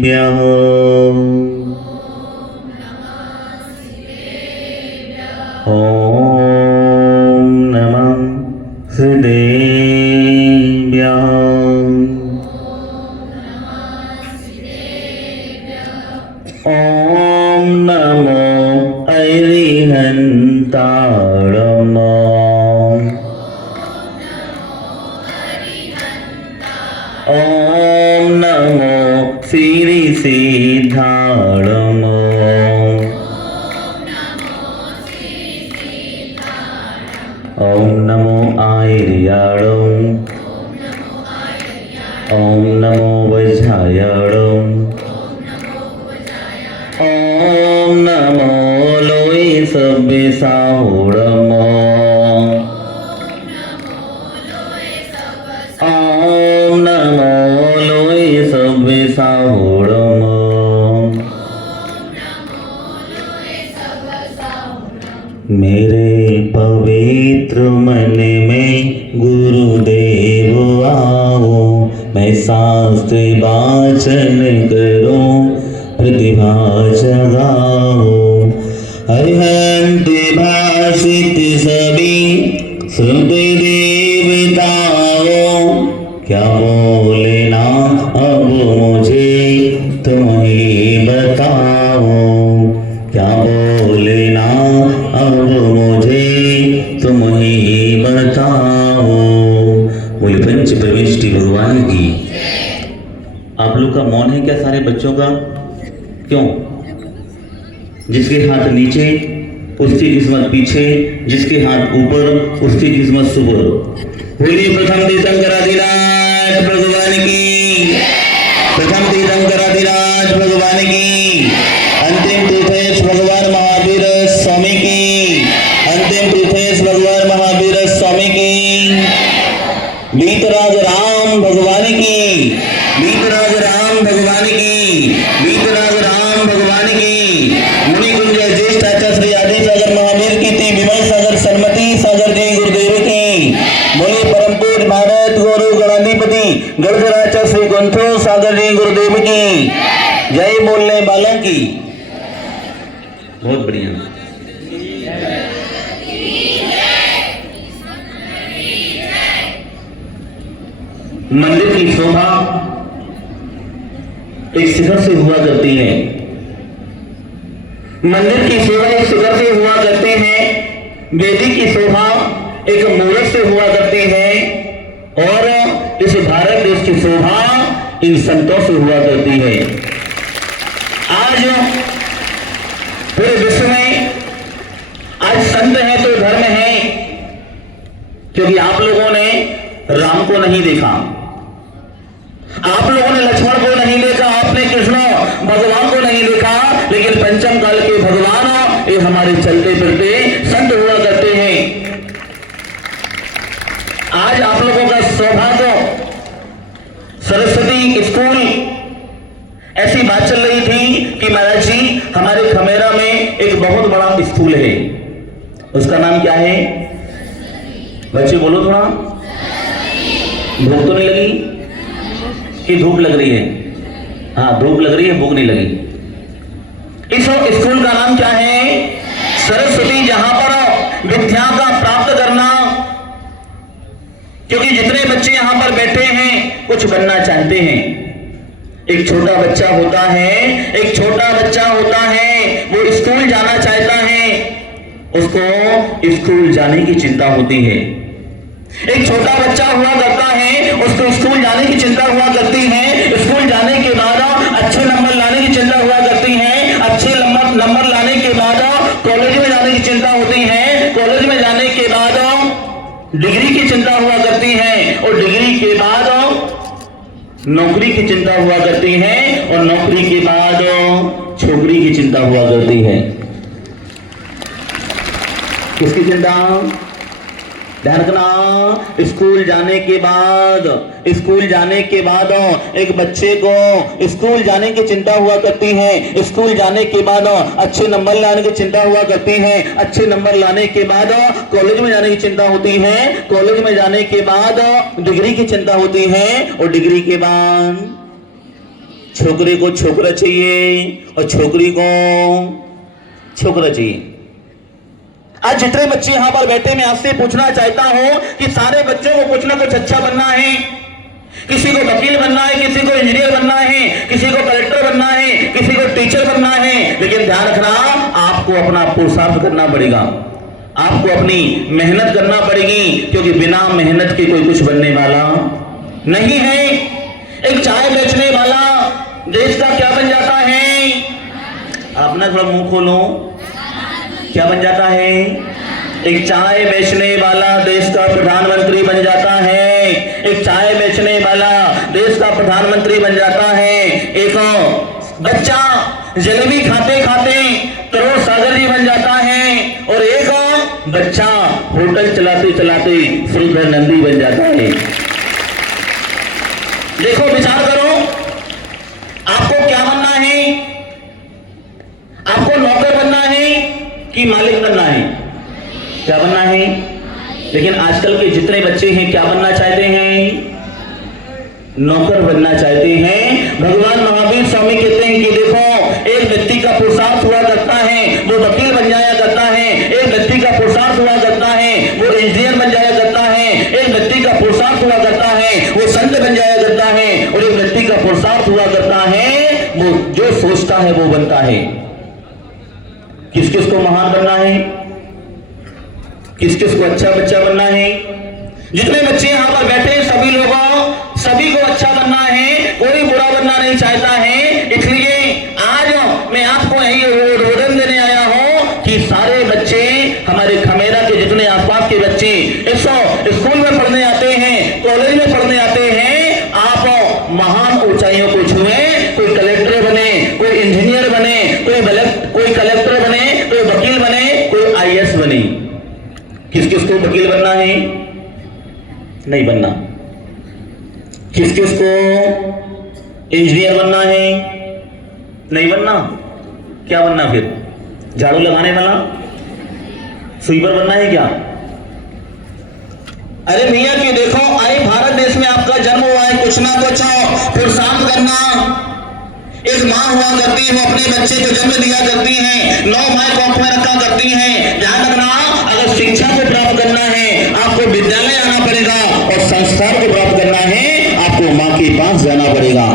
ओम नमः सिद्धेभ्यः। ओम नमो अरिहंताणम्। ओम नमो सिद्धिसिद्धाणम्। ओम नमो आयर्याणम्। ओम नमो वज्रायाणम्। ओम नमो लोई सब्बेसाहुणम्। ओम नमो लोई सब्बेसाहुणम्। मेरे पवित्र मन में गुरुदेव आओ, मैं शास्त्र वाचन करूं, प्रतिभा जगाओ। अरिहंत भाषित सभी श्रुत देवताओं, क्या बोलना अब मुझे तुम ही बताओ। क्या बोलना अब मुझे तुम ही बताओ। बोले पंच प्रविष्टि भगवान की। आप लोग का मौन है क्या सारे बच्चों का? क्यों? जिसके हाथ नीचे उसकी किस्मत पीछे, जिसके हाथ ऊपर उसकी किस्मत सुपर। बोलिए प्रथम तीर्थंकराधिराज भगवान की। प्रथम तीर्थंकराधिराज भगवान की। अंतिम तीर्थेश भगवान महावीर स्वामी की। अंतिम तीर्थेश भगवान महावीर स्वामी की। बीतराज राम भगवान की। बीतराज राम भगवान की। बीतराज राम भगवान की। मुनि कुंज ज्येष्ठ आचार्य श्री आदि सागर महावीर की थी। विमल सागर सन्मति सागर जी गुरुदेव की। बोले परम पूज्य भारत गुरु गणाधिपति गणधराचार्य श्री ग्रंथो सागर जी गुरुदेव की जय। बोलने वालों की बहुत बढ़िया। मंदिर की शोभा एक शिखर से हुआ करती है। मंदिर की शोभा एक शिखर से हुआ करती है। वेदी की शोभा एक मूरत से हुआ करती है। और इस भारत देश की शोभा इन संतों से हुआ करती है। आज पूरे विश्व में आज संत है तो धर्म है, क्योंकि आप लोगों ने राम को नहीं देखा, आप लोगों ने लक्ष्मण को नहीं देखा, आपने कृष्ण भगवान को नहीं देखा, लेकिन पंचम काल के भगवान ये हमारे चलते फिरते संत हुआ करते हैं। आज आप लोगों का सौभाग्य सरस्वती स्कूल ऐसी बात चल रही थी कि महाराज जी हमारे खमेरा में एक बहुत बड़ा स्कूल है, उसका नाम क्या है? बच्चे बोलो थोड़ा। भूख तो नहीं लगी कि धूप लग रही है? हाँ धूप लग रही है, भूख नहीं लगी। इस स्कूल का नाम क्या है? सरस्वती, जहां पर विद्या का प्राप्त करना। क्योंकि जितने बच्चे यहां पर बैठे हैं कुछ बनना चाहते हैं। एक छोटा बच्चा होता है, एक छोटा बच्चा होता है, वो स्कूल जाना चाहता है, उसको स्कूल जाने की चिंता होती है। एक छोटा बच्चा हुआ करता है, उसको स्कूल जाने की चिंता हुआ करती है। स्कूल जाने के बाद अच्छे नंबर लाने की चिंता हुआ करती है। अच्छे नंबर लाने के बाद कॉलेज में जाने की चिंता होती है। कॉलेज में जाने के बाद डिग्री की चिंता हुआ करती है, और डिग्री के बाद नौकरी की चिंता हुआ करती है, और नौकरी के बाद छोकरी की चिंता हुआ करती है। किसकी चिंता? ध्यान रखना। स्कूल जाने के बाद एक बच्चे को स्कूल जाने की चिंता हुआ करती है। स्कूल जाने के बाद अच्छे नंबर लाने की चिंता हुआ करती है। अच्छे नंबर लाने के बाद कॉलेज में जाने की चिंता होती है। कॉलेज में जाने के बाद डिग्री की चिंता होती है, और डिग्री के बाद छोकरे को छोकरा चाहिए और छोकरी को छोकरा चाहिए। आज जितने बच्चे यहां पर बैठे, मैं आपसे पूछना चाहता हूं कि सारे बच्चों को कुछ ना कुछ अच्छा बनना है। किसी को वकील बनना है, किसी को इंजीनियर बनना है, किसी को कलेक्टर बनना है, किसी को टीचर बनना है। लेकिन ध्यान रखना, आपको अपना पुरुषार्थ करना पड़ेगा, आपको अपनी मेहनत करना पड़ेगी, क्योंकि बिना मेहनत के कोई कुछ बनने वाला नहीं है। एक चाय बेचने वाला देश का क्या बन जाता है? आप ना थोड़ा मुंह खोलो, क्या बन जाता है? एक चाय बेचने वाला देश का प्रधानमंत्री बन जाता है। एक चाय बेचने वाला देश का प्रधानमंत्री बन जाता है। एक बच्चा जलेबी खाते खाते करोड़ सागर जी बन जाता है, और एक बच्चा होटल चलाते चलाते श्रीधर नंदी बन जाता है। देखो, विचार करो, आपको क्या बनना है? आपको नौकर बनना है कि मालिक बनना है? क्या बनना है? लेकिन आजकल के जितने बच्चे हैं क्या बनना चाहते हैं? नौकर बनना चाहते हैं। भगवान महावीर स्वामी कहते हैं कि देखो, एक व्यक्ति का पुरुषार्थ हुआ करता है, वो वकील बन जाया करता है। एक व्यक्ति का पुरुषार्थ हुआ करता है, वो इंजीनियर बन जाया करता है। एक व्यक्ति का पुरुषार्थ हुआ करता है, वो संत बन जाया करता है। और एक व्यक्ति का पुरुषार्थ हुआ करता है, वो जो सोचता है वो बनता है। किस किस को महान बनना है? किस किस को अच्छा बच्चा बनना है? जितने बच्चे यहां पर बैठे हैं सभी लोगों, सभी को अच्छा बनना है, कोई बुरा बनना नहीं चाहता है। इसलिए आज मैं आपको यही रोजन देने आया हूं कि सारे बच्चे, हमारे खमेरा के जितने आसपास के बच्चे स्कूल में पढ़ने आते हैं, कॉलेज में पढ़ने आते हैं, आप महान ऊंचाइयों को छुए। कोई कलेक्टर बने, कोई इंजीनियर बने, कोई कलेक्टर बने, कोई वकील बने, कोई IAS बने। किस किस को वकील बनना है? नहीं बनना। किस किस को इंजीनियर बनना है? नहीं बनना। क्या बनना फिर? झाड़ू लगाने वाला, स्वीपर बनना है क्या? अरे भैया कि देखो, अरे भारत देश में आपका जन्म हुआ है, कुछ ना कुछ पुरुषार्थ करना। एक माँ हुआ करती है, वो अपने बच्चे को जन्म दिया करती है, 9 माह कोख में रखा करती है। ध्यान रखना, अगर शिक्षा को प्राप्त करना है आपको विद्यालय आना पड़ेगा, और संस्कार को प्राप्त करना है आपको माँ के पास जाना पड़ेगा।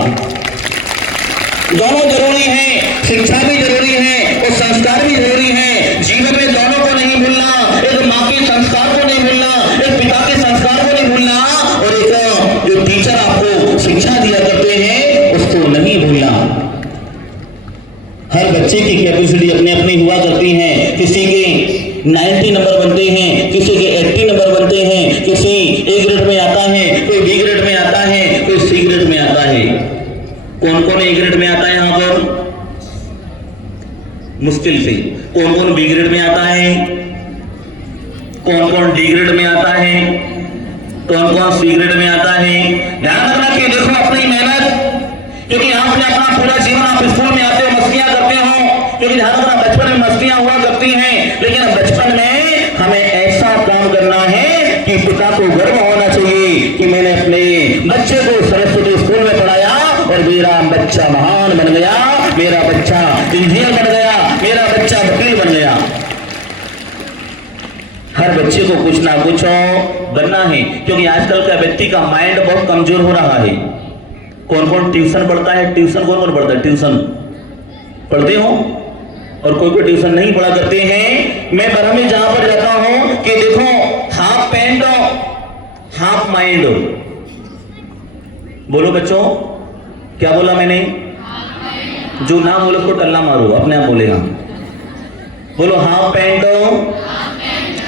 दोनों जरूरी है, शिक्षा भी जरूरी है और संस्कार भी जरूरी है। जीवन में दोनों को नहीं भूलना, एक माँ के संस्कार को नहीं भूलना, एक पिता के संस्कार को नहीं भूलना, और एक जो टीचर आपको शिक्षा दिया करते हैं उसको नहीं भूलना। हर बच्चे की कैपेसिटी अपनी अपनी हुआ करती है। किसी के 90 नंबर बनते हैं, किसी के 80 नंबर बनते हैं, किसी A ग्रेड में आता है, कोई B ग्रेड में आता है, कोई C ग्रेड में आता है। कौन कौन A ग्रेड में आता है यहां पर? मुश्किल से। कौन कौन B ग्रेड में आता है? कौन कौन D ग्रेड में आता है? कौन कौन C ग्रेड में आता है? ध्यान रखना कि देखो, अपनी मेहनत, क्योंकि आपने अपना पूरा जीवन आप स्कूल में आते हो, मस्तियां करते हो, क्योंकि ध्यान रखना बचपन में मस्तियां हुआ करती हैं, लेकिन बचपन में हमें ऐसा काम करना है कि पिता को गर्व होना चाहिए कि मैंने अपने बच्चे को सरस्वती स्कूल में पढ़ाया और मेरा बच्चा महान बन गया, मेरा बच्चा इंजीनियर बन गया, मेरा बच्चा वकील बन गया। हर बच्चे को कुछ ना कुछ बनना है, क्योंकि आजकल का व्यक्ति का माइंड बहुत कमजोर हो रहा है। कौन कौन ट्यूशन पढ़ता है? ट्यूशन कौन कौन पढ़ता है? ट्यूशन पढ़ते हो? और कोई कोई ट्यूशन नहीं पढ़ा करते हैं। मैं बरहमी जहां पर जाता हूं कि देखो, हाफ पैंट हाफ माइंड। बोलो बच्चों, क्या बोला मैंने? जो ना बोलो उसको टल्ला मारो, अपने आप बोलेगा। बोलो हाफ पैंट,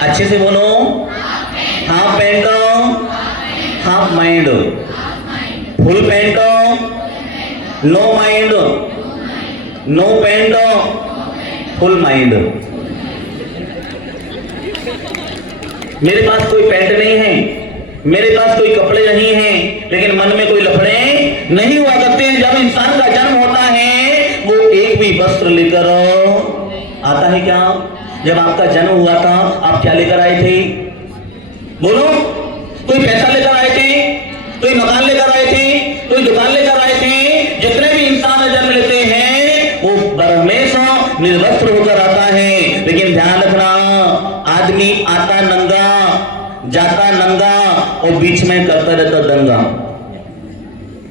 अच्छे से बोलो, half pant half mind, full pant no mind, no pant full mind. मेरे पास कोई पैंट नहीं है, मेरे पास कोई कपड़े नहीं हैं, लेकिन मन में कोई लफड़े नहीं हुआ करते हैं। जब इंसान का जन्म होता है वो एक भी वस्त्र लेकर आता है क्या? जब आपका जन्म हुआ था आप क्या लेकर आए थे? बोलो, कोई पैसा लेकर आए थे, कोई मकान लेकर आए थे, कोई दुकान लेकर आए थे? जितने भी इंसान वो बीच में करता रहता दंगा।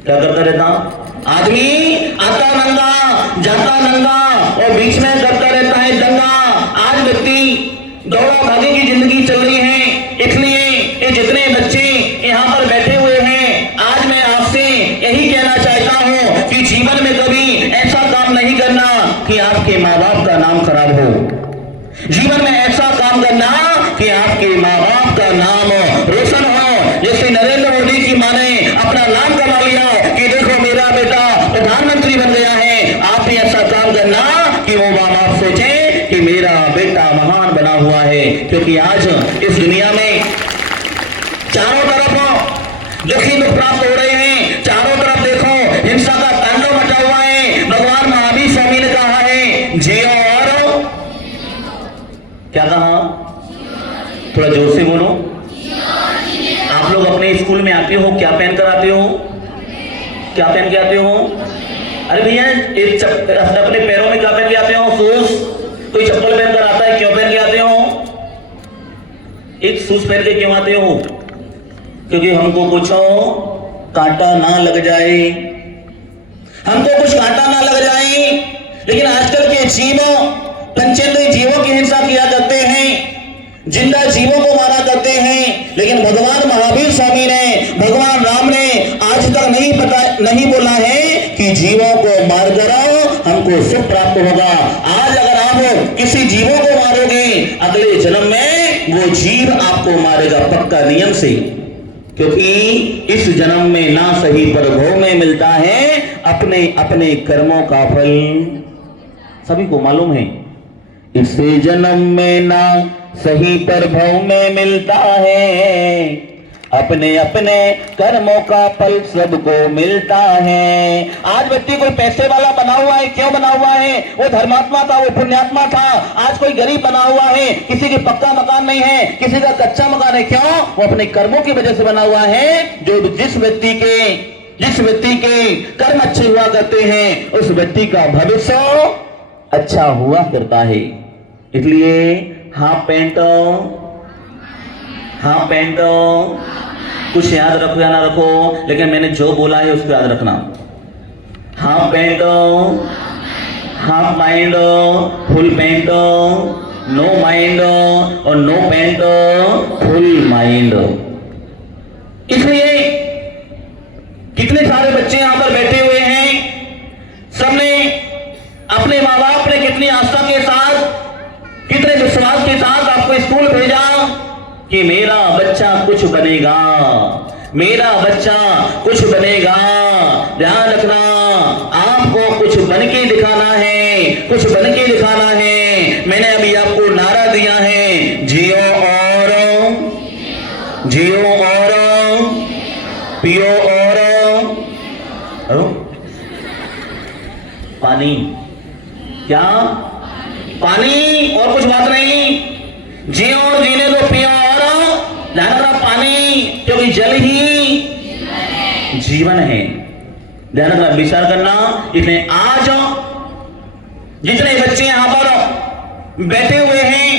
क्या करता रहता? आदमी आता नंगा जाता नंगा और बीच में करता रहता है दंगा। आज व्यक्ति दौड़ा भागी की जिंदगी चल रही है, इसलिए ये जितने बच्चे यहाँ पर बैठे हुए हैं, आज मैं आपसे यही कहना चाहता हूँ कि जीवन में कभी ऐसा काम नहीं करना कि आपके माँ बाप का नाम खराब हो। जीवन में ऐसा काम करना कि आपके माँ बाप का नाम रोशन हो। जैसे नरेंद्र मोदी की मां ने अपना नाम कमा लिया कि देखो मेरा बेटा प्रधानमंत्री बन गया है, आप भी ऐसा काम करना कि वो माँ बाप सोचे कि मेरा बेटा महान बना हुआ है। क्योंकि आज इस दुनिया में चारों तरफ दुखी दुख प्राप्त हो रहे हैं, चारों तरफ देखो हिंसा का तांडव मचा हुआ है। भगवान महावीर स्वामी ने कहा है जियो और क्या कहा? थोड़ा जोर से बोलो। आप लोग अपने स्कूल में आते हो, क्या पहन कर आते हो? क्या पहन के आते हो? अरे भैया एक अपने पैरों में क्या पहन के आते हो? शूज। कोई चप्पल पहन कर आता है, क्यों पहन के आते हो? एक शूज पहन के क्यों आते हो? क्योंकि हमको कुछ कांटा ना लग जाए, हमको कुछ कांटा ना लग जाए। लेकिन आजकल के जीवों, पंचेंद्रिय जीवों की हिंसा किया करते हैं, जिंदा जीवों को मारा करते हैं। लेकिन भगवान महावीर स्वामी ने, भगवान राम ने आज तक नहीं बोला है कि जीवों को मार कर हमको सुख प्राप्त होगा। आज अगर आप किसी जीवों को मारोगे, अगले जन्म में वो जीव आपको मारेगा पक्का नियम से। क्योंकि इस जन्म में ना सही पर भोग में मिलता है अपने अपने कर्मों का फल। सभी को मालूम है, इस जन्म में ना सही पर भव में मिलता है, अपने अपने कर्मों का फल सबको मिलता है। आज व्यक्ति कोई पैसे वाला बना हुआ है, क्यों बना हुआ है? वो धर्मात्मा था, वो पुण्यात्मा था। आज कोई गरीब बना हुआ है, किसी की पक्का मकान नहीं है, किसी का कच्चा मकान है, क्यों? वो अपने कर्मों की वजह से बना हुआ है। जो जिस व्यक्ति के कर्म अच्छे हुआ करते हैं, उस व्यक्ति का भविष्य अच्छा हुआ करता है। इसलिए हाफ पैंट कुछ याद रखो या ना रखो, लेकिन मैंने जो बोला है उसको याद रखना। Half pant, half mind, full pant, no mind और नो पैंट फुल माइंड। इसलिए कितने सारे बच्चे यहां पर बैठे हुए हैं, सबने अपने माँ बाप ने कितनी आस्था के साथ, कितने विश्वास के साथ आपको स्कूल भेजा कि मेरा बच्चा कुछ बनेगा, मेरा बच्चा कुछ बनेगा। ध्यान रखना, आपको कुछ बन के दिखाना है, कुछ बन के दिखाना है। मैंने अभी आपको नारा दिया है, जियो और पियो और पानी। क्या? पानी और कुछ बात नहीं। जियो और जीने दो, पियो और ध्यान रखना पानी, क्योंकि जल ही जीवन है। ध्यान रखना, विचार करना। इसलिए आज जितने बच्चे यहां पर बैठे हुए हैं,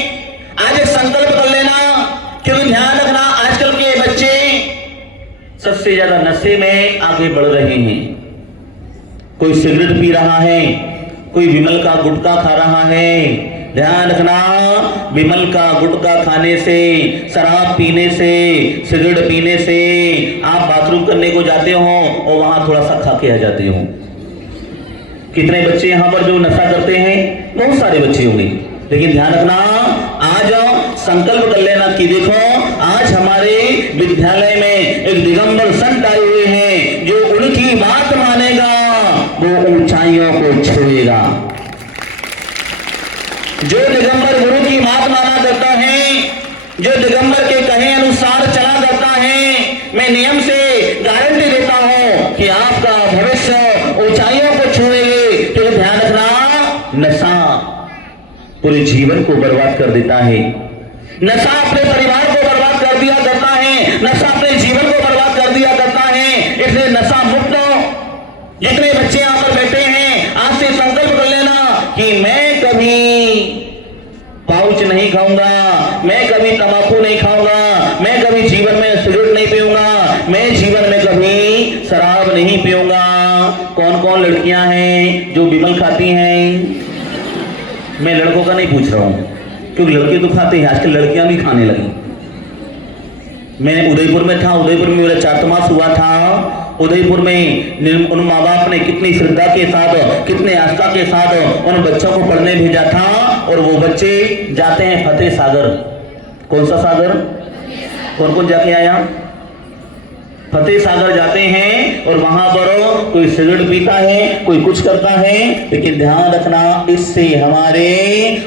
आज एक संकल्प कर लेना। क्योंकि ध्यान रखना, आजकल के बच्चे सबसे ज्यादा नशे में आगे बढ़ रहे हैं। कोई सिगरेट पी रहा है, कोई विमल का गुटखा खा रहा है। ध्यान रखना, विमल का गुटखा खाने से, शराब पीने से, सिगरेट पीने से आप बाथरूम करने को जाते हो और वहां थोड़ा सा खा के आ जाते हो। कितने बच्चे यहाँ पर जो नशा करते हैं? बहुत सारे बच्चे होंगे। लेकिन ध्यान रखना, आज संकल्प कर लेना कि देखो आज हमारे विद्यालय में एक दिगंबर संत आए हुए हैं, जो उनकी बात मानेगा वो ऊंचाइयों को छुएगा। जो दिगंबर गुरु की बात माना करता है, जो दिगंबर के कहे अनुसार चला करता है, मैं नियम से गारंटी देता हूं कि आपका भविष्य ऊंचाइयों को छुएंगे। तो ध्यान रखना, नशा पूरे जीवन को बर्बाद कर देता है, नशा अपने परिवार को बर्बाद कर दिया करता है, नशा अपने जीवन को बर्बाद कर दिया करता है। इसलिए नशा मुक्त जितने बच्चे यहां पर बैठे हैं, आज से संकल्प कर लेना कि मैं कभी पाउच नहीं खाऊंगा, मैं कभी तंबाकू नहीं खाऊंगा, मैं कभी जीवन में सिगरेट नहीं पीऊंगा, नहीं पीऊंगा। कौन कौन लड़कियां हैं जो विमल खाती हैं? मैं लड़कों का नहीं पूछ रहा हूं, क्योंकि लड़के तो खाते हैं, आजकल लड़कियां भी खाने लगी। मैं उदयपुर में था, उदयपुर में मेरा चातुर्मास हुआ था। उदयपुर में उन माँ बाप ने कितनी श्रद्धा के साथ, कितने आस्था के साथ उन बच्चों को पढ़ने भेजा था, और वो बच्चे जाते हैं फतेह सागर। कौन सा सागर? कौन कौन जाके आया? फतेह सागर जाते हैं, और वहां पर कोई सिगरेट पीता है, कोई कुछ करता है, लेकिन ध्यान रखना, इससे हमारे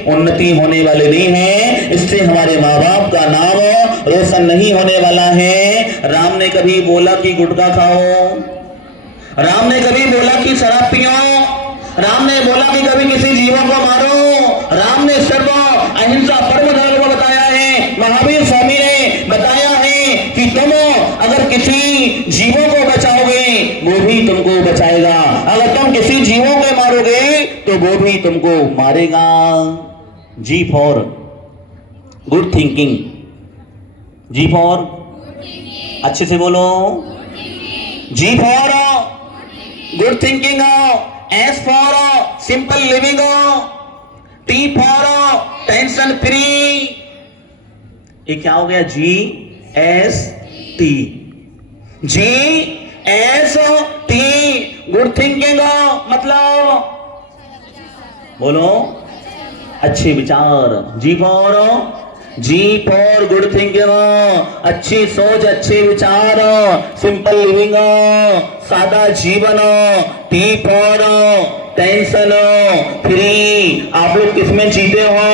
उन्नति होने वाले नहीं है, इससे हमारे माँ बाप का नाम रोशन नहीं होने वाला है। राम ने कभी बोला कि गुटखा खाओ, राम ने कभी बोला कि शराब पियो, राम ने बोला कि कभी किसी जीवों को मारो। राम ने सर्व अहिंसा परम धर्म को बताया है। महावीर स्वामी ने बताया है कि तुम अगर किसी जीवों को बचाओगे वो भी तुमको बचाएगा, अगर तुम किसी जीवों को मारोगे तो वो भी तुमको मारेगा। G for good thinking, G for अच्छे से बोलो, G for good thinking, S for simple living, T for tension free. ये क्या हो गया? G S T, G S T good thinking मतलब बोलो अच्छे विचार। जी फॉर गुड थिंकिंग, अच्छी सोच, अच्छे विचार, सिंपल लिविंग, सादा जीवन। T for tension free. आप लोग किसमें जीते हो?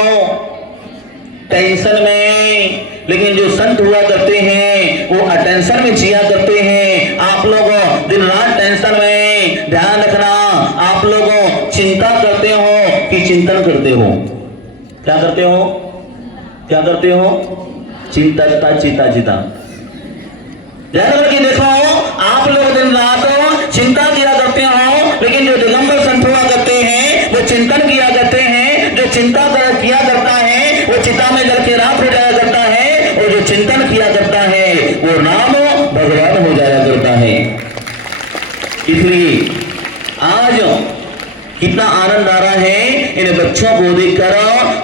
टेंशन में। लेकिन जो संत हुआ करते हैं वो अटेंशन में जिया करते हैं। आप लोग दिन रात टेंशन में। ध्यान रखना, आप लोग चिंता करते हो कि चिंतन करते हो? क्या करते हो? क्या करते हो? चिंता चिता चिता। ध्यान करके देखो, आप लोग दिन रात चिंता किया करते हो, लेकिन जो दिगंबर संत हुआ करते हैं वो चिंतन किया करते हैं। जो चिंता किया करता है वो चिता में जल के राख हो जाया करता है, और जो चिंतन किया करता है वो नाम भगवान हो जाया करता है। इसलिए आज कितना आनंद आ रहा है इन बच्चों को देखकर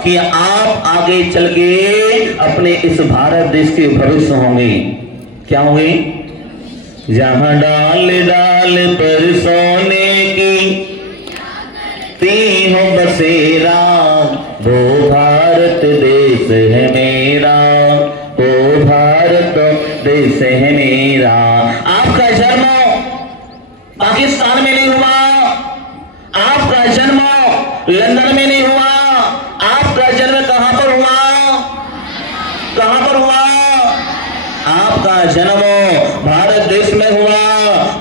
कि आप आगे चल के अपने इस भारत देश के भविष्य होंगे। क्या होंगे? जहां डाल डाल पर सोने की ती हो बसेरा, वो भारत देश है मेरा, वो भारत देश है मेरा। आपका जन्म पाकिस्तान में नहीं हुआ, आपका जन्म लंदन में नहीं हुआ, आपका जन्म कहां पर हुआ? कहां पर हुआ? आपका जन्म भारत देश में हुआ।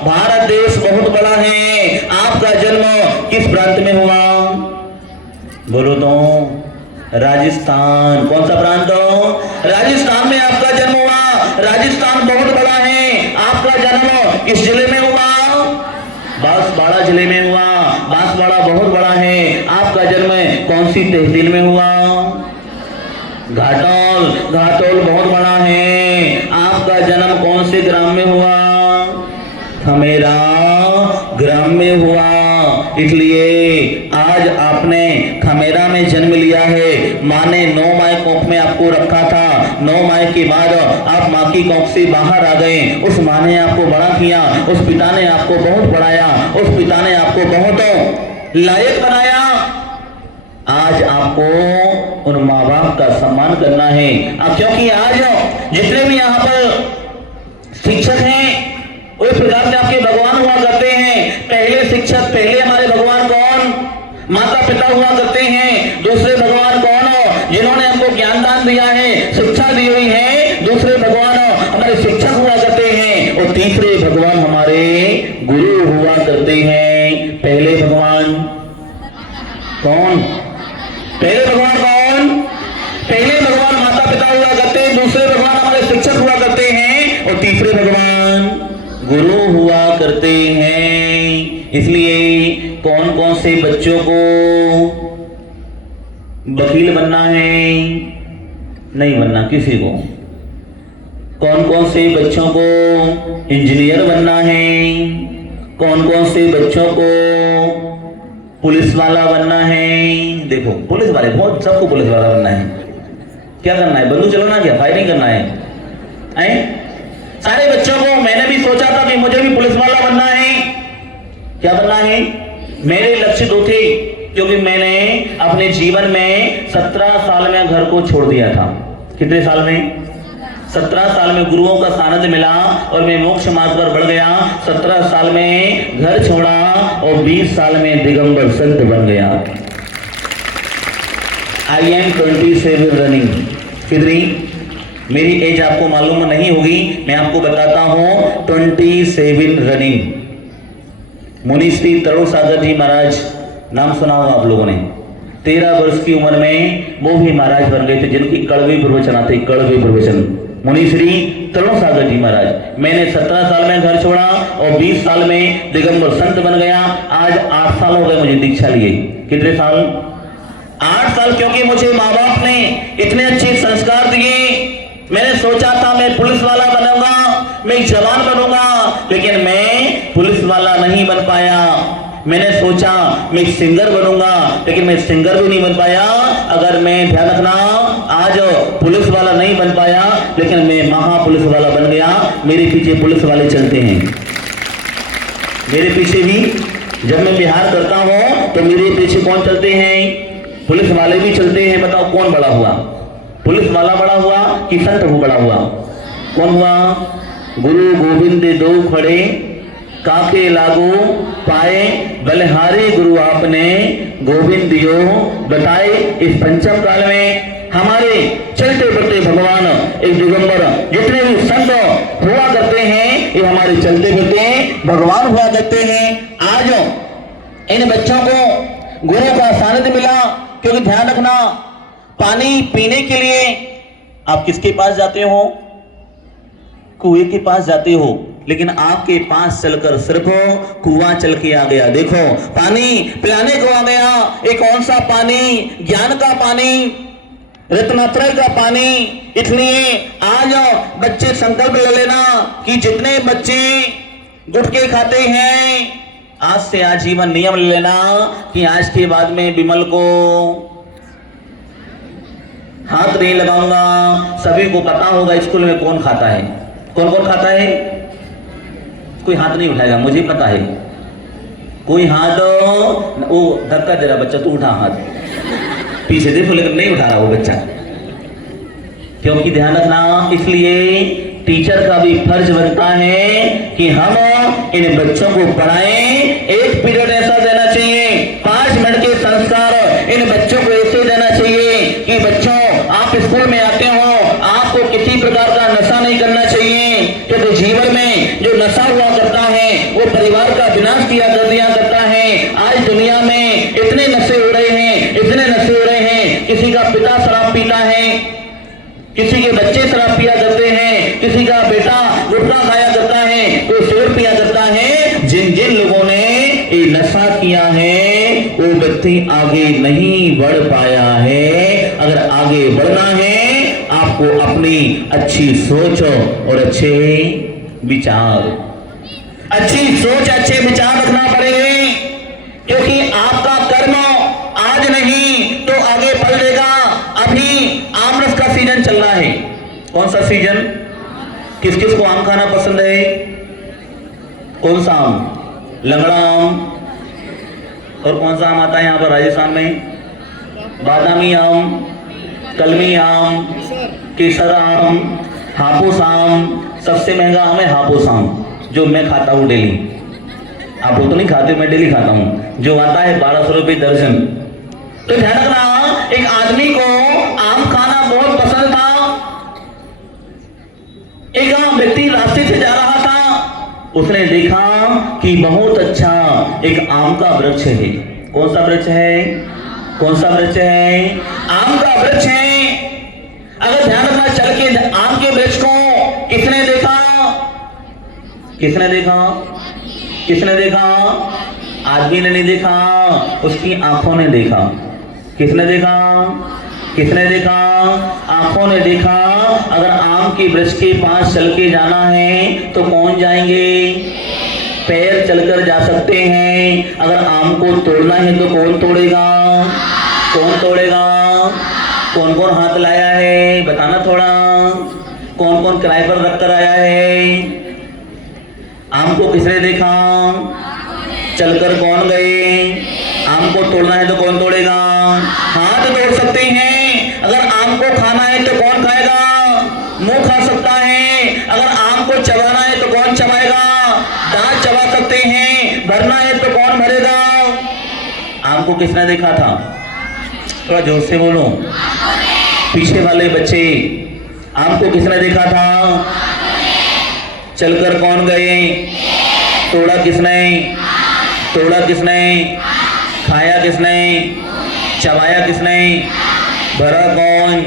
भारत देश बहुत बड़ा है। आपका जन्म किस प्रांत में हुआ? बोलो तो। राजस्थान। कौन सा प्रांत? राजस्थान में आपका जन्म हुआ। राजस्थान बहुत बड़ा है। आपका जन्म किस जिले में हुआ? बांसवाड़ा जिले में हुआ। बांसवाड़ा बहुत बड़ा है। आपका जन्म कौन सी तहसील में हुआ? घाटोल। घाटोल बहुत बड़ा है। आपका जन्म कौन से ग्राम में हुआ? खमेरा ग्राम में हुआ। इसलिए आज आपने खमेरा में जन्म लिया है। माँ ने 9 माह कोख में आपको रखा था। 9 माह के बाद आप माँ की कोख से बाहर आ गए। उस माँ ने आपको बड़ा किया, उस पिता ने आपको बहुत पढ़ाया, उस पिता ने आपको बहुत लायक बनाया। आज आपको उन माँ बाप का सम्मान करना है। क्योंकि आज जितने भी यहाँ पर शिक्षक हैं उस प्रकार से आपके भगवान हुआ करते हैं। पहले शिक्षक, पहले हमारे भगवान कौन? माता पिता हुआ करते हैं। दूसरे भगवान कौन हो? जिन्होंने हमको ज्ञान दान दिया है, शिक्षा दी हुई है। दूसरे भगवान हमारे शिक्षक हुआ करते हैं, और तीसरे भगवान हमारे गुरु हुआ करते हैं। पहले भगवान कौन? पहले भगवान कौन? पहले भगवान माता पिता हुआ करते हैं, दूसरे भगवान हमारे शिक्षक हुआ करते हैं, और तीसरे भगवान गुरु हुआ करते हैं। इसलिए कौन कौन से बच्चों को वकील बनना है? नहीं बनना किसी को। कौन कौन से बच्चों को इंजीनियर बनना है? कौन कौन से बच्चों को पुलिस वाला बनना है? देखो पुलिस वाले बहुत, सबको पुलिस वाला बनना है। क्या करना है? बंदूक चलाना, क्या फायरिंग करना है? सारे बच्चों को, मैंने भी सोचा था कि मुझे भी पुलिस वाला बनना है। क्या बनना है? मेरे लक्ष्य दो थे, क्योंकि मैंने अपने जीवन में 17 साल में घर को छोड़ दिया था। कितने साल में? 17 साल में गुरुओं का सानिध्य मिला और मैं मोक्ष मार्ग पर बढ़ गया। 17 साल में घर छोड़ा और 20 साल में दिगंबर संत बन गया। I am 27 running. कितनी? मेरी एज आपको मालूम नहीं होगी, मैं आपको बताता हूं, 27 रनिंग। मुनि श्री तरुण सागर जी महाराज, नाम सुना होगा आप लोगों ने। 13 वर्ष की उम्र में वो भी महाराज बन गए थे, जिनकी कड़वे प्रवचन आते, कड़वे प्रवचन। मुनि श्री तरुण सागर जी महाराज। मैंने 17 साल में घर छोड़ा और 20 साल में दिगंबर संत बन गया। आज 8 साल हो गए मुझे दीक्षा लिए। कितने साल? 8 साल, क्योंकि मुझे माँ बाप ने इतने अच्छे संस्कार दिए। मैंने सोचा था मैं पुलिस वाला बनूंगा, मैं एक जवान बनूंगा, लेकिन मैं पुलिस वाला नहीं बन पाया। मैंने सोचा मैं सिंगर बनूंगा, लेकिन मैं सिंगर भी नहीं बन पाया। अगर मैं, ध्यान रखना, आज पुलिस वाला नहीं बन पाया, लेकिन मैं महापुलिस वाला बन गया। मेरे पीछे पुलिस वाले चलते हैं, मेरे पीछे भी। जब मैं बिहार करता हूं तो मेरे पीछे कौन चलते हैं? पुलिस वाले भी चलते हैं। बताओ कौन बड़ा हुआ? पुलिस वाला बड़ा हुआ कि संत वो बड़ा हुआ? कौन हुआ? गुरु गोविंद दो खड़े, काके लागू पाए, बलिहारी गुरु आपने गोविंद दियो बताए। इस पंचम काल में हमारे चलते बढ़ते भगवान, एक दिगंबर, जितने भी संत हुआ करते हैं, ये हमारे चलते बढ़ते भगवान हुआ करते हैं। आज इन बच्चों को गुरु का सानिध्य मिला, क्योंकि ध्यान रखना, पानी पीने के लिए आप किसके पास जाते हो? कुएं के पास जाते हो, लेकिन आपके पास चलकर सिर्फ कुआं चल के आ गया। देखो पानी पिलाने को आ गया। एक कौन सा पानी? ज्ञान का पानी, रत्नात्रय का पानी। इसलिए आज बच्चे संकल्प ले लेना कि जितने बच्चे गुटखे खाते हैं, आज से आजीवन नियम ले लेना कि आज के बाद में विमल को हाथ नहीं लगाऊंगा। सभी को पता होगा स्कूल में कौन खाता है, कौन कौन खाता है। कोई हाथ नहीं उठाएगा, मुझे पता है। कोई हाथ, वो धक्का दे रहा बच्चा, तू उठा हाथ, पीछे देखो, लेकिन नहीं उठा रहा वो बच्चा, क्योंकि ध्यान रखना, इसलिए टीचर का भी फर्ज बनता है कि हम इन बच्चों को पढ़ाएं। एक पीरियड ऐसा देना चाहिए, 5 मिनट के संस्कार इन बच्चों को ऐसे देना चाहिए कि बच्चों, आप स्कूल में आते हो, आपको किसी प्रकार का नशा नहीं करना चाहिए, क्योंकि जीवन में जो नशा हुआ करता है वो परिवार का विनाश किया करता है। आज दुनिया में इतने नशे हो रहे हैं, इतने नशे हो रहे हैं। किसी का पिता शराब पीता है, किसी के बच्चे शराब पिया करते हैं, किसी का बेटा गुटखा खाया करता है, कोई शोर पिया करता है। जिन जिन लोगों ने ये नशा किया है वो व्यक्ति आगे नहीं बढ़ पाया है। अगर आगे बढ़ना है, आपको अपनी अच्छी सोच और अच्छे विचार, अच्छी सोच, अच्छे विचार रखना पड़ेंगे, क्योंकि आपका कर्म आज नहीं तो आगे पलटेगा। अभी आमरस का सीजन चल रहा है। कौन सा सीजन? किस किस को आम खाना पसंद है? कौन सा आम? लंगड़ा आम। और कौन सा आम आता है यहाँ पर राजस्थान में? बादामी आम, कलमी आम, केसर आम, हापुस आम। सबसे महंगा आम है हापुस आम, जो मैं खाता हूँ डेली। आप वो तो नहीं खाते, मैं डेली खाता हूँ। जो आता है 1200 रुपये दर्जन। तो ध्यान रखना, एक आदमी को आम खाना बहुत पसंद था। एक व्यक्ति रास्ते से जा रहा था, उसने देखा कि बहुत अच्छा एक आम का वृक्ष है। कौन सा वृक्ष है? कौन सा वृक्ष है? आम का वृक्ष है। अगर ध्यान रखना, चल के आम के वृक्ष को किसने देखा? किसने देखा? किसने देखा? आदमी ने नहीं देखा, उसकी आंखों ने देखा। किसने देखा? किसने देखा? आंखों ने देखा। अगर आम के वृक्ष के पास चल के जाना है तो कौन जाएंगे? पैर चलकर जा सकते हैं। अगर आम को तोड़ना है तो कौन तोड़ेगा? कौन तोड़ेगा? कौन कौन हाथ लाया है बताना थोड़ा। कौन कौन किराए पर रख कर आया है? आम को किसने देखा? चलकर कौन गए? आम को तोड़ना है तो कौन तोड़ेगा? हाथ तोड़ सकते हैं। अगर आम को खाना है तो कौन खाएगा? मुंह खा सकता है। अगर आम को चबाना है तो कौन चबाएगा? दांत चबा सकते हैं। भरना है तो कौन भरेगा? आम को किसने देखा था? थोड़ा जोर से बोलो। पीछे वाले बच्चे, आम को किसने देखा था? चलकर कौन गए? तोड़ा किसने? तोड़ा किसने? खाया किसने? चबाया किसने? भरा कौन?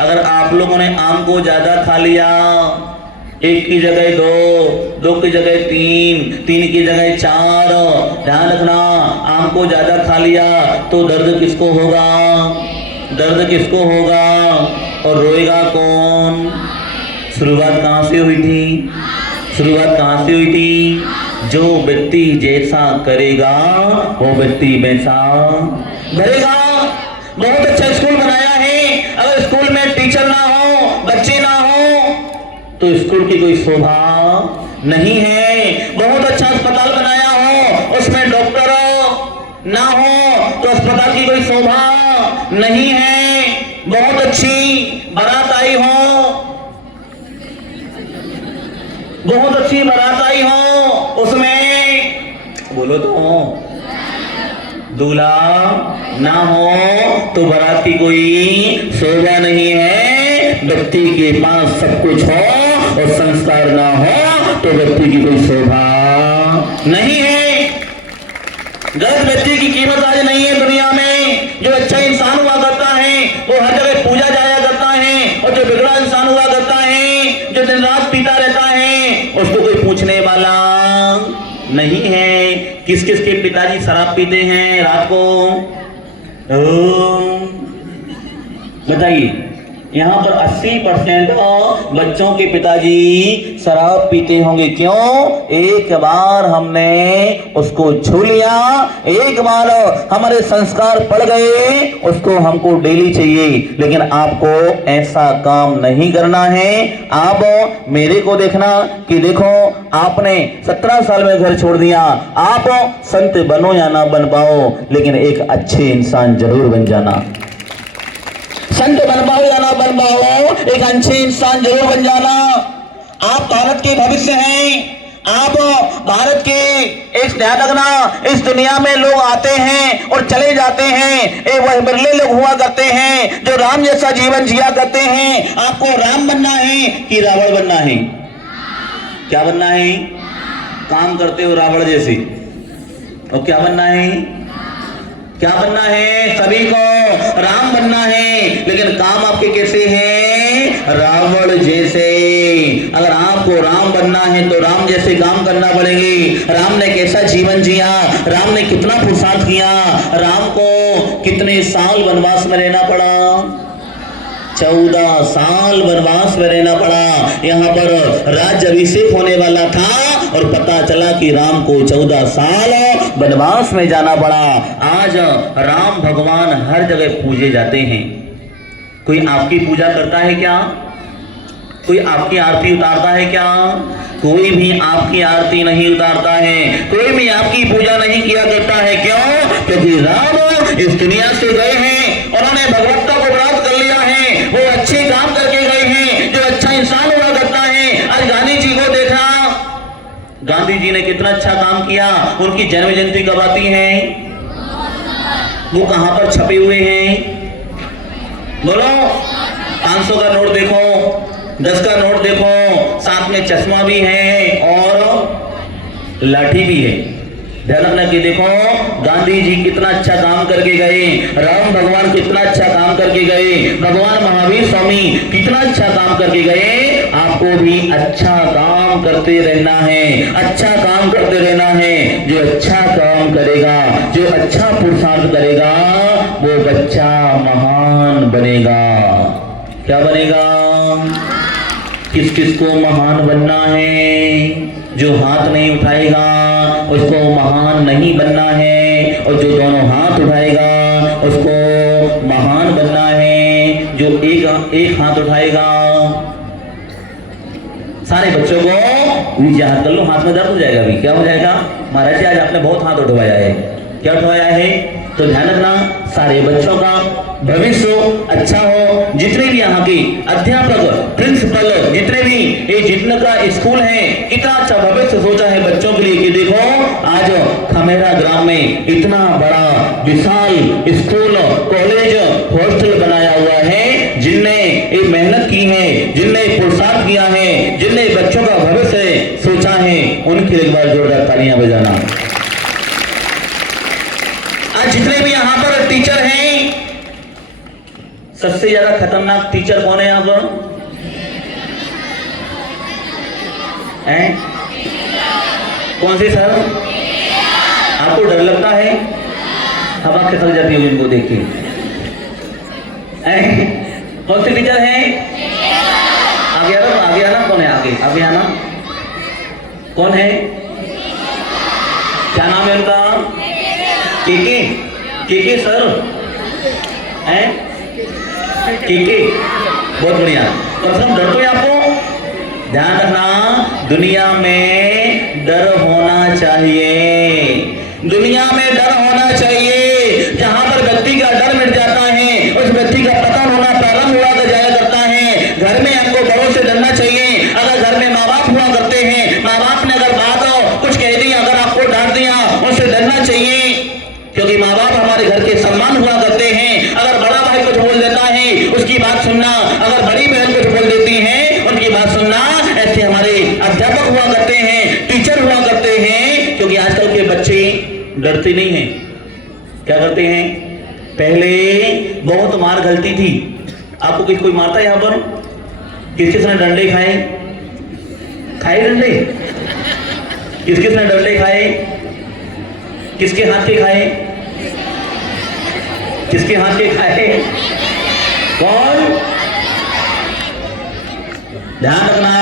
अगर आप लोगों ने आम को ज्यादा खा लिया, एक की जगह दो, दो की जगह तीन, तीन की जगह चार, ध्यान रखना आम को ज्यादा खा लिया तो दर्द किसको होगा? दर्द किसको होगा? और रोएगा कौन? शुरुआत कहाँ से हुई थी? शुरुआत कहाँ से हुई थी? जो व्यक्ति जैसा करेगा वो व्यक्ति वैसा भरेगा। बहुत अच्छा स्कूल बनाया है। अगर स्कूल में टीचर ना हो, बच्चे ना हो तो स्कूल की कोई शोभा नहीं है। बहुत अच्छा अस्पताल बनाया हो, उसमें डॉक्टर ना हो तो अस्पताल की कोई शोभा नहीं है। बहुत अच्छी बारात आई हो, बहुत अच्छी बारात आई हो, उसमें बोलो तो दूल्हा ना हो तो बारात की कोई शोभा नहीं है। व्यक्ति के पास सब कुछ हो और संस्कार ना हो तो व्यक्ति की कोई शोभा नहीं है। गलत व्यक्ति की कीमत आज नहीं है दुनिया में। जो अच्छा इंसान हुआ करता है वो हर जगह पूजा जाया करता है, और जो बिगड़ा इंसान हुआ करता है, जो दिन रात पीता रहता है, उसको कोई पूछने वाला नहीं है। किस किस के पिताजी शराब पीते हैं रात को? बताइए। यहाँ पर 80% बच्चों के पिताजी शराब पीते होंगे। क्यों? एक बार हमने उसको छू लिया, एक बार हमारे संस्कार पड़ गए, उसको हमको डेली चाहिए। लेकिन आपको ऐसा काम नहीं करना है। आप मेरे को देखना कि देखो आपने 17 साल में घर छोड़ दिया। आप संत बनो या ना बन पाओ, लेकिन एक अच्छे इंसान जरूर बन जाना। संत बन पाओ या ना बन पाओ, एक अच्छे इंसान जरूर बन जाना। आप भारत के भविष्य हैं। आप भारत के इस ध्यान रखना, इस दुनिया में लोग आते हैं और चले जाते हैं। एक वह बिरले लोग हुआ करते हैं जो राम जैसा जीवन जिया करते हैं। आपको राम बनना है कि रावण बनना है? क्या बनना है? काम करते हो रावण जैसे, और क्या बनना है? क्या बनना है? सभी को राम बनना है, लेकिन काम आपके कैसे हैं? रावण जैसे। अगर आपको राम बनना है तो राम जैसे काम करना पड़ेंगे। राम ने कैसा जीवन जिया, राम ने कितना पुरुषार्थ किया, राम को कितने साल वनवास में रहना पड़ा? 14 साल वनवास में रहना पड़ा। यहाँ पर राज्य अभिषेक होने वाला था और पता चला कि राम को 14 साल वनवास में जाना पड़ा। आज राम भगवान हर जगह पूजे जाते हैं। कोई आपकी पूजा करता है क्या? कोई आपकी आरती उतारता है क्या? कोई भी आपकी आरती नहीं उतारता है, कोई भी आपकी पूजा नहीं किया करता है। क्यों? क्योंकि राम इस दुनिया से गए हैं, उन्होंने भगवत्ता को प्राप्त कर लिया है, वो अच्छे काम करके गए हैं, जो अच्छा इंसान हुआ करता है। आज गांधी जी को देखा, गांधी जी ने कितना अच्छा काम किया। उनकी जन्म जयंती कब आती है? वो कहां पर छपे हुए हैं? बोलो। 500 का नोट देखो, 10 का नोट देखो, साथ में चश्मा भी है और लाठी भी है। ध्यान रखना कि देखो गांधी जी कितना अच्छा काम करके गए, राम भगवान कितना अच्छा काम करके गए, भगवान महावीर स्वामी कितना अच्छा काम करके गए। आपको भी अच्छा काम करते रहना है, अच्छा काम करते रहना है। जो अच्छा काम करेगा, जो अच्छा पुरुषार्थ करेगा, वो बच्चा महान बनेगा। क्या बनेगा? किस किस को महान बनना है? जो हाथ नहीं उठाएगा उसको महान नहीं बनना है, और जो दोनों हाथ उठाएगा उसको महान बनना है। जो एक हाथ उठाएगा, सारे बच्चों को नीचे हाथ कर लो, हाथ में दर्द हो जाएगा। अभी क्या हो जाएगा? महाराज जी आज आपने बहुत हाथ उठवाया है। क्या उठवाया है? तो ध्यान रखना, सारे बच्चों का भविष्य अच्छा हो। जितने भी यहाँ के अध्यापक, प्रिंसिपल, जितने भी ये जितने का स्कूल है, इतना अच्छा भविष्य सोचा है बच्चों के लिए कि देखो आज खमेरा ग्राम में इतना बड़ा विशाल स्कूल, कॉलेज, हॉस्टल बनाया हुआ है। जिनने ये मेहनत की है, जिनने पुरुषार्थ किया है, जिनने बच्चों का भविष्य सोचा है, उनके लिए एक बार जोरदार तालियां बजाना। आज जितने भी यहाँ पर टीचर हैं, सबसे ज्यादा खतरनाक टीचर कौन है यहाँ पर? हैं? कौन से सर? आपको डर लगता है? हवा खिसक जाती होगी इनको देख के। कौन से टीचर हैं? आगे आना। कौन है आगे आना? कौन है? क्या नाम है उनका? के सर हैं? के बहुत बढ़िया। कम से कम डर तो है आपको। ध्यान रखना, दुनिया में डर होना चाहिए, दुनिया में डर होना चाहिए। जहां पर व्यक्ति का डर मिट जाता है, उस व्यक्ति का पतन होना प्रारंभ हुआ कर जाया करता है। घर में हमको बड़ों से डरना चाहिए। अगर घर में माँ बाप हुआ करते हैं, माँ बाप ने अगर बात कुछ कह दी, अगर आपको डांट दिया, उससे डरना चाहिए, क्योंकि माँ बाप हमारे घर के सम्मान हुआ करते हैं। अगर बड़ा भाई कुछ बोल देता है, उसकी बात सुनना। अगर बड़ी बहन कुछ बोल देती है, उनकी बात सुनना। ऐसे हमारे अध्यापक हुआ करते हैं, टीचर हुआ करते हैं। क्योंकि आजकल के बच्चे डरते नहीं हैं। क्या करते हैं? पहले बहुत मार गलती थी। आपको कोई मारता है यहाँ पर? किस किसने डंडे खाए? डंडे? किस किसने डंडे खाए? किसके हाथ के खाए? किसके हाथ के खाए? कौन? ध्यान रखना,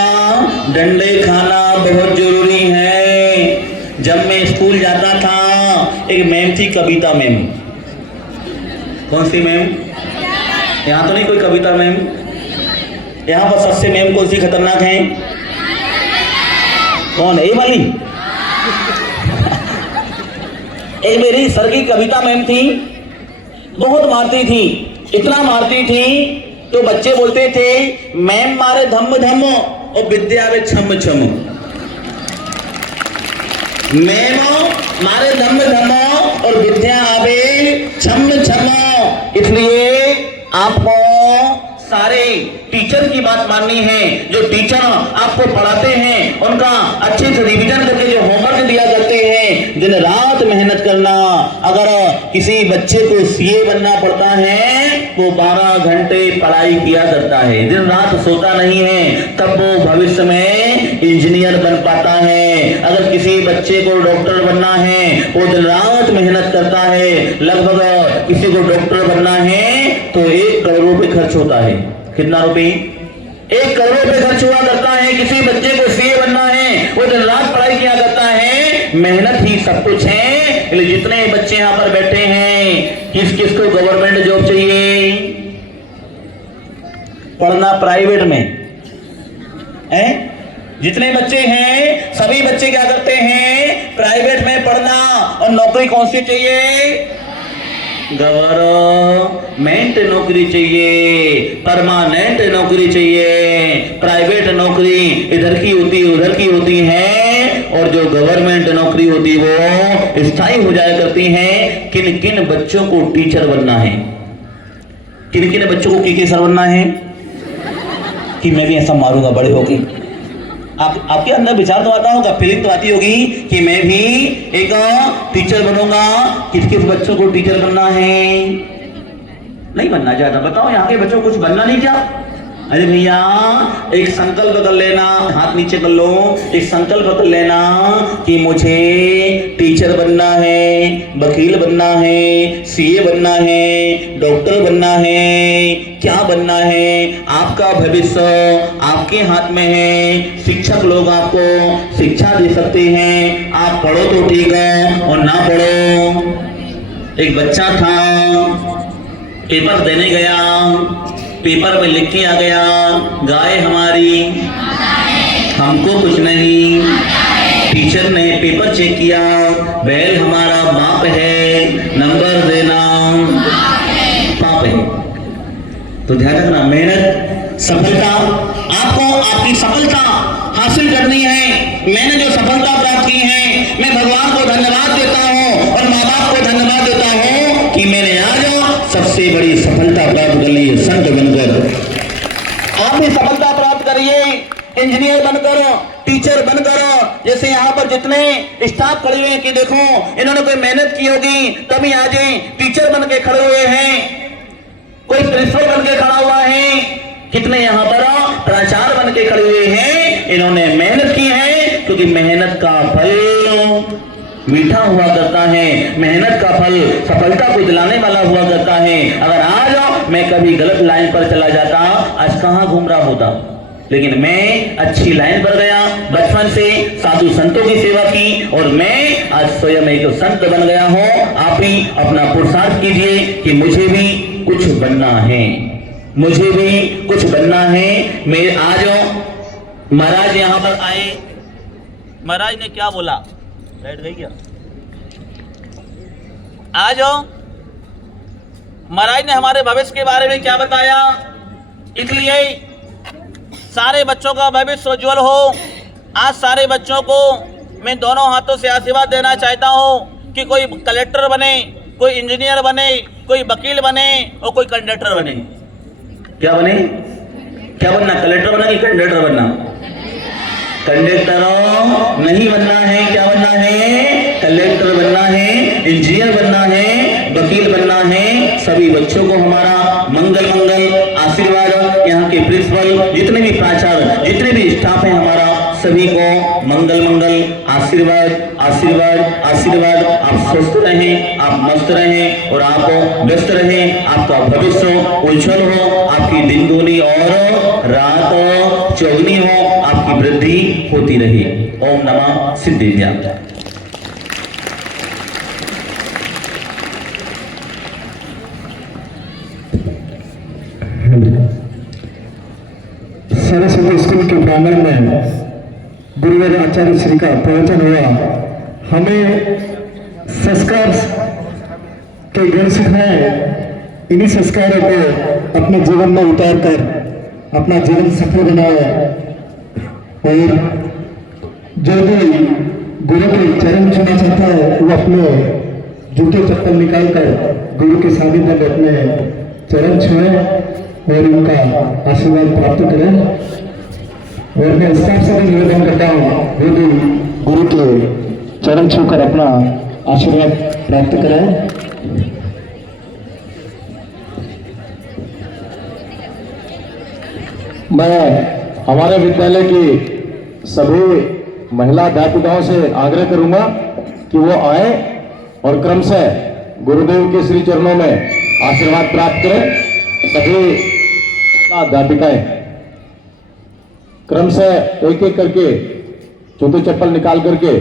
डंडे खाना बहुत जरूरी है। जब मैं स्कूल जाता था, एक मैम थी, कविता मैम। कौन सी मैम? यहाँ तो नहीं कोई कविता मैम। यहाँ पर सबसे मैम कौन सी खतरनाक है? कौन है? ये वाली? एक मेरी सर की कविता मैम थी, बहुत मारती थी। इतना मारती थी तो बच्चे बोलते थे मैम मारे धम धम और विद्या आवे छम छम। मैम मारे धम धम और विद्या आवे छम छम। इसलिए आपको सारे टीचर की बात माननी है। जो टीचर आपको पढ़ाते हैं, उनका अच्छे से रिवीजन करके जो होमवर्क दिया करते हैं, दिन रात मेहनत करना। अगर किसी बच्चे को सीए बनना पड़ता है, वो 12 घंटे पढ़ाई किया करता है, दिन रात सोता नहीं है, तब वो भविष्य में इंजीनियर बन पाता है। अगर किसी बच्चे को डॉक्टर बनना है, वो दिन रात मेहनत करता है। लगभग किसी को डॉक्टर बनना है तो 1 करोड़ रुपए खर्च होता है। कितना रुपए? 1 करोड़ रुपए खर्च हुआ करता है। किसी बच्चे को सीए बनना है, वो दिन रात पढ़ाई किया करता है। मेहनत ही सब कुछ है। इसलिए जितने बच्चे यहाँ पर बैठे हैं, किस किस को गवर्नमेंट जॉब चाहिए? पढ़ना प्राइवेट में है? जितने बच्चे हैं, सभी बच्चे क्या करते हैं? प्राइवेट में पढ़ना। और नौकरी कौन सी चाहिए? गवर्नमेंट नौकरी चाहिए, परमानेंट नौकरी चाहिए। प्राइवेट नौकरी इधर की होती है, उधर की होती है, और जो गवर्नमेंट नौकरी होती है वो स्थायी हो जाया करती है। किन किन बच्चों को टीचर बनना है? किन किन बच्चों को के सर बनना है कि मैं भी ऐसा मारूंगा बड़े होके? आपके अंदर विचार तो आता होगा, फीलिंग तो आती होगी कि मैं भी एक टीचर बनूंगा। किस किस बच्चों को टीचर बनना है? नहीं बनना चाहता? बताओ, यहाँ के बच्चों को कुछ बनना नहीं क्या? अरे भैया एक संकल्प कर लेना, हाथ नीचे कर लो, एक संकल्प कर लेना कि मुझे टीचर बनना है, वकील बनना है, सीए बनना है, डॉक्टर बनना है, क्या बनना है। आपका भविष्य आपके हाथ में है। शिक्षक लोग आपको शिक्षा दे सकते हैं, आप पढ़ो तो ठीक है और ना पढ़ो। एक बच्चा था, पेपर देने गया, पेपर में लिख के आ गया, गाय हमारी हमको कुछ नहीं। टीचर ने पेपर चेक किया, बैल हमारा बाप है, नंबर देना पाप है। तो ध्यान रखना, मेहनत सफलता, आपको आपकी सफलता हासिल करनी है। मैंने जो सफलता प्राप्त की है, मैं भगवान को धन्यवाद देता हूँ और माँ बाप को धन्यवाद देता हूँ कि मैंने आज सबसे बड़ी सफलता प्राप्त कर ली है, संत बनकर। आप भी सफलता प्राप्त करिए, इंजीनियर बनकर, टीचर बनकर। जैसे यहाँ पर जितने स्टाफ खड़े हुए हैं कि देखो इन्होंने कोई मेहनत की होगी तभी आज टीचर बन के खड़े हुए हैं, कोई प्रिंसिपल बन के खड़ा हुआ है, कितने यहाँ पर प्राचार्य बन के खड़े हुए हैं। इन्होंने मेहनत की है, क्योंकि मेहनत का फल मीठा हुआ करता है, मेहनत का फल सफलता को दिलाने वाला हुआ करता है। अगर आज मैं कभी गलत लाइन पर चला जाता, आज कहाँ घूम रहा होता, लेकिन मैं अच्छी लाइन पर गया, बचपन से साधु संतों की सेवा की और मैं आज स्वयं एक संत बन गया हूँ। आप ही अपना पुरुषार्थ कीजिए कि मुझे भी कुछ बनना है, मुझे भी कुछ बनना है। मैं आज महाराज यहाँ पर आए, महाराज ने क्या बोला, बैठ गई क्या? आज महाराज ने हमारे भविष्य के बारे में क्या बताया, इसलिए सारे बच्चों का भविष्य उज्जवल हो। आज सारे बच्चों को मैं दोनों हाथों से आशीर्वाद देना चाहता हूं कि कोई कलेक्टर बने, कोई इंजीनियर बने, कोई वकील बने और कोई कंडक्टर बने। क्या बने? क्या बनना? कलेक्टर बनना कि कंडक्टर बनना? कंडक्टर नहीं बनना है, क्या बनना है? कलेक्टर बनना है, इंजीनियर बनना है, वकील बनना है। सभी बच्चों को हमारा मंगल मंगल आशीर्वाद। यहाँ के प्रिंसिपल, जितने भी प्राचार्य, जितने भी स्टाफ है हमारा, सभी को मंगल मंगल आशीर्वाद आशीर्वाद आशीर्वाद। आप स्वस्थ रहें, आप मस्त रहें और आप व्यस्त रहें। आपका भविष्य उज्जवल हो, आपकी दिन दूनी और रात चौगनी हो, आपकी वृद्धि होती रहे। ओम नमः सिद्धिव्याय। सरस्वती स्कूल के प्रांगण में गुरुवर आचार्य श्री का प्रवचन हुआ। हमें संस्कार के गुण सिखाए, इन्हीं संस्कारों को अपने जीवन में उतार कर अपना जीवन सफल बनाए और जो भी गुरु के चरण छूना चाहता है वो अपने जूते चप्पल निकाल कर गुरु के सानिध्य में अपने चरण छुए और उनका आशीर्वाद प्राप्त करें। और मैं स्टाफ से भी निवेदन करता हूँ वो भी गुरु के चरण छूकर अपना आशीर्वाद प्राप्त करें। मैं हमारे विद्यालय की सभी महिला अध्यापिकाओं से आग्रह करूंगा कि वो आए और क्रमशः गुरुदेव के श्री चरणों में आशीर्वाद प्राप्त करें। सभी अध्यापिकाएं क्रमशः एक एक करके जूते चप्पल निकाल करके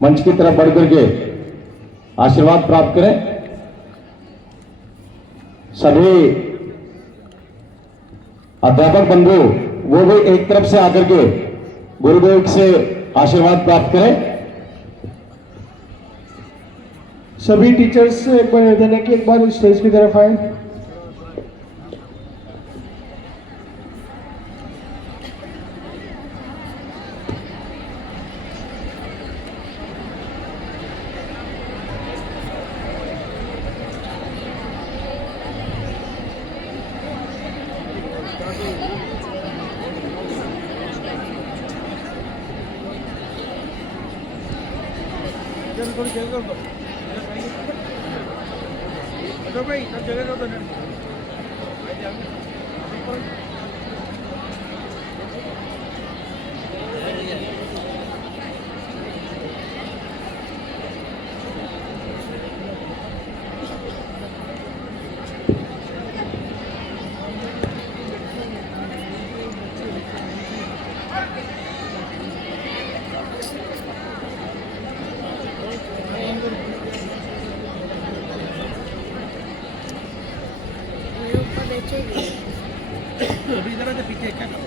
मंच की तरफ बढ़ करके आशीर्वाद प्राप्त करें। सभी अध्यापक बंधु वो भी एक तरफ से आकर के गुरुदेव से आशीर्वाद प्राप्त करें। सभी टीचर्स से एक बार निवेदन है कि एक बार स्टेज की तरफ आए। थोड़ी जगह दो भाई, सब जगह दो। अभी जरा से पीछे क्या पीछे